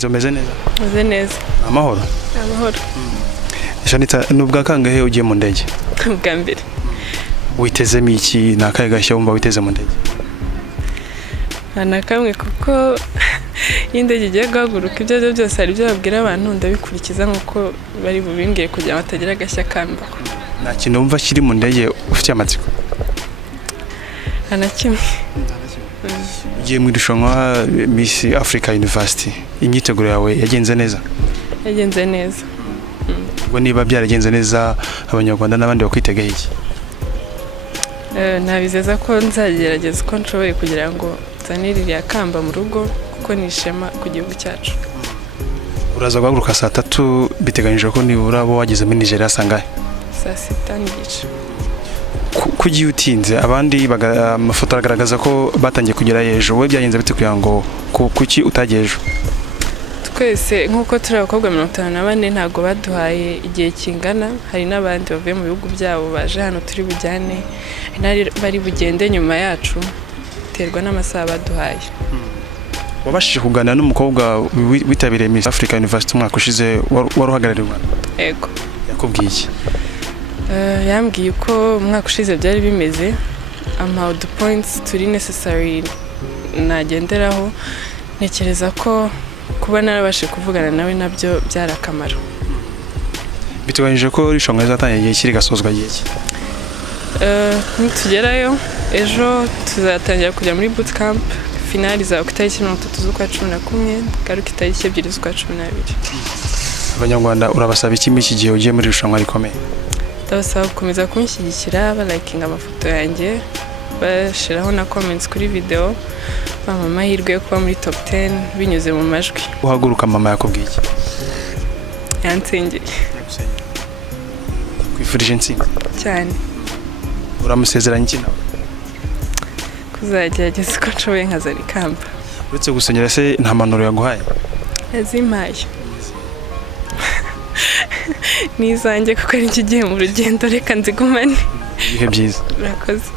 Shanitha umeze neza? Meze neza. Amahoro? Amahoro. Shanitha nubwa kangahe ugiye mu ndege? Bwa mbere. Witezemo iki nakaye gashya wumva witeze mu ndege? Anakamwe kuko indege igiye guhaguruka ibyo byose ari byo babwira abantu ndabikurikiza nkuko bari bubimbwiye kugira batagira agashya kamba. Nta kintu wumva kiri mu ndege ufite amatsiko? Anakimwe. Ugiye mu irushanwa Miss Africa University. Imyiteguro yawe yagenze neza? Yagenze neza. Ubwo niba byaragenze neza abanyarwanda n'abandi bakwitega iki? Nabizeza ko nzagerageza uko nshoboye kugira ngo nzanirire akamba mu rugo kuko nishema ku gihugu cyacu. Uraza guhaguruka saa 3 biteganyije ko nibura bo wageze muri Nigeria sangahe? Saa 6 n'igice. Kugiye utinze abandi amafoto agaragaza ko batangiye kugera ejo, we byagenze bite kugira ngo kuki utagiye ejo? Twese nkuko turi abakobwa 54 ntago baduhaye igihe kingana, hari n'abandi bavuye mu bihugu byabo baje hano turi bujyane bari bugende nyuma yacu terwa n'amasaha baduhaye. Wabashije kuganira n'umukobwa witabiriye Miss Africa University umwaka ushize waruhagarariye u Rwanda? Yego. Yakubwiye iki? Yambwiye ko umwaka ushize byari bimeze ama the points turi necessary nagenderaho, nekereza ko kuba narabashe kuvugana nawe nabyo byarakamaro. Biteganyije ko irushanwa rizatangiye kiri gasozwa gihe ki? Nitugerayo ejo tuzatangira kujya muri boot camp, finali za itariki 30 z'ukwa 11, garuka itariki 2 z'ukwa 12. Abanyarwanda urabasaba iki muri iki gihe ugiye muri irushanwa rikomeye? Ndabasaba gukomeza kunshyigikira balikinga amafoto yanjye, bashiraho na comments kuri video, bampa amahirwe yo kuba muri top 10 binyuze mu majwi. Uhaguruka mama yakubwiye iki? Yansengeye. Kwifurije intsinzi cyane. Uramusezeranya iki nawe? Kuzagerageza uko nshoboye nkazana ikamba. Uretse gusenyera se nta manuro yaguhaye? Yazimpaye. Nizanjye kuko ari ikigiye mu rugendo reka nzigumane. Ibihe byiza. Urakoze.